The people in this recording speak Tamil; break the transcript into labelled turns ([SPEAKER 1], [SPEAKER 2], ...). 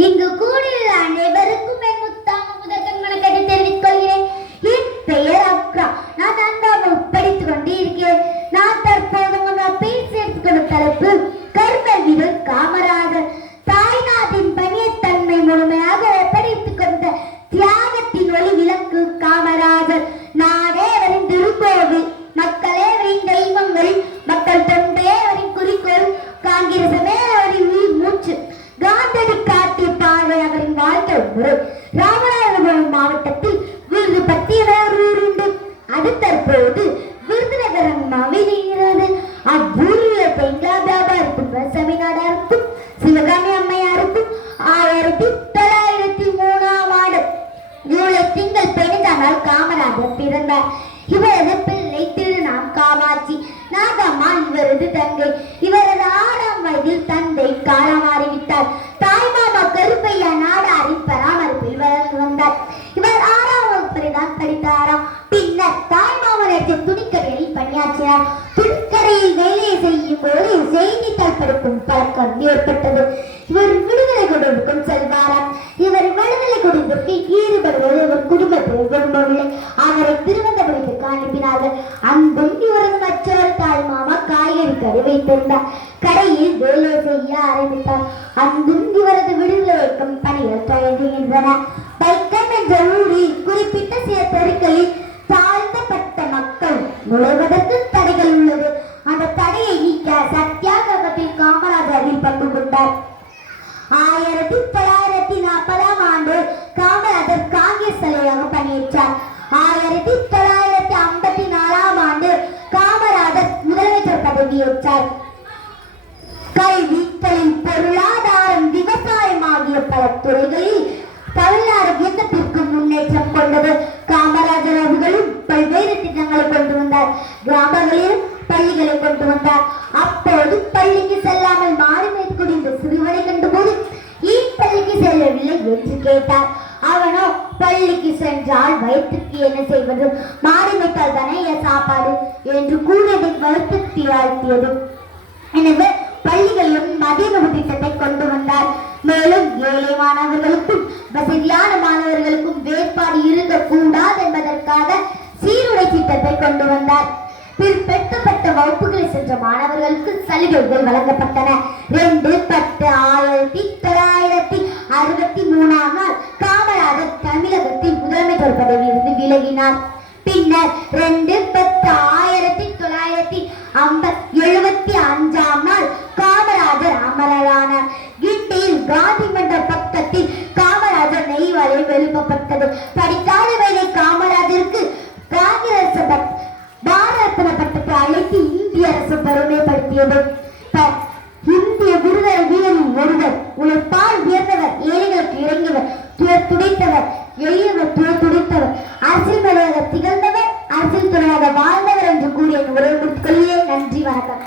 [SPEAKER 1] இங்கு கூடியுள்ள அனைவருக்கும் ராமநாதபுரம் மாவட்டத்தில் விருது பத்தியவர் வேறு உண்டு. அது தற்போது விருதுநகரம் மாவிலிருக்கிறது அவ்வூரில் பெண்களா வியாபாரத்தும் செமிநாடாருக்கும் சிவகாமி அம்மையாருக்கும் ஆயிரத்தி தொள்ளாயிரத்தி மூணாம் ஆண்டு ஜூலை திங்கள் பெருந்தானால் காமராஜர் பிறந்தார். இவரது பிள்ளை திருநாம் காமாட்சி. நாகம்மா இவரது தங்கை. இவரது ஆறாம் வயதில் தந்தை காலமாறிவிட்டார் இருந்தாராம் தான் படித்தாராம் பின்னர் தாய்மாமனுக்கு துணிக்கடையில் பணியாற்றினார். துணிக்கடையில் வேலையை செய்யும் போது செய்தித்தாள் படிக்கும் பழக்கம் ஏற்பட்டது. இவர் விடுதலை கொடுப்புக்கும் செல்வாராம். இவர் விடுதலை கொடுப்பிற்கு ஈடுபடுவது இவர் குடும்பத்தை விரும்பவில்லை அவரை திருவனந்தபுரத்துக்கு அனுப்பினார்கள் அங்கும் இவரது மற்றொரு தாய் மாமா காய்கறி கடை வைத்திருந்தார். கடையில் வேலை செய்ய ஆரம்பித்தார். அங்கும் இவரது விடுதலை இயக்கம் பணிகள் தொடங்குகின்றன. நுழைவதற்கு தடைகள் உள்ளது. அந்த தடையை நீக்க சத்தியாகிரகத்தில் காமராஜர் அதில் பங்கு கொண்டார். ஆயிரத்தி தொள்ளாயிரத்தி நாற்பதாம் ஆண்டு காமராஜர் காங்கிரஸ் தலைவராக பணியேற்றார். ஆயிரத்தி தொள்ளாயிரத்தி ஐம்பத்தி நாலாம் ஆண்டு காமராஜர் முதலமைச்சர் பதவியேற்றார். கொண்டு அப்போது பள்ளிக்கு செல்லாமல் மாறி மேற்கொண்டிருந்த சிறுவனை கண்டபோது ஏன் பள்ளிக்கு செல்லவில்லை? என்று கேட்டார். அவனோ பள்ளிக்கு சென்றால் வயிற்றுக்கு என்ன செய்வது? மாறி வைத்தால் தானே என் சாப்பாடு? என்று கூறியதை வயிற்றுக்கு ஆழ்த்தியது. எனவே பள்ளிகளிலும் மதிய உணவு திட்டத்தை கொண்டு வந்தார். மேலும் ஏழை மாணவர்களுக்கும் வசதியான மாணவர்களுக்கும் வேறுபாடு இருக்கக்கூடாது என்பதற்காக சீருடை திட்டத்தை கொண்டு வந்தார். பிற்பட்ட பிற்படுத்தப்பட்ட வகுப்புகளை சென்ற மாணவர்களுக்கு சலுகைகள் வழங்கப்பட்டன. ரெண்டு பத்து ஆயிரத்தி தொள்ளாயிரத்தி அறுபத்தி மூணாம் நாள் காமராஜர் தமிழகத்தின் முதலமைச்சர் பதவியிலிருந்து விலகினார். பின்னர் ரெண்டு பத்து ஆயிரத்தி தொள்ளாயிரத்தி ஐம்பத்தி எழுபத்தி அஞ்சாம் நாள் காமராஜர் அமரரானார். கிண்டியில் காந்தி மன்ற பக்கத்தில் காமராஜர் நெய்வாலை எழுப்பப்பட்டது. படிக்காத அழைத்து இந்திய அரசு பெருமைப்படுத்தியது இந்திய விருதர் வீரரின் ஒருவர் உழைப்பால் உயர்ந்தவர் ஏழைகளுக்கு இறங்கியவர் துயர் துடைத்தவர் எளியவர் துயர் துடைத்தவர் அரசியல் தலைவராக திகழ்ந்தவர் அரசியல் துறையாக வாழ்ந்தவர் என்று கூறிய உரை முடித்துக் கொள்கிறேன் நன்றி வணக்கம்.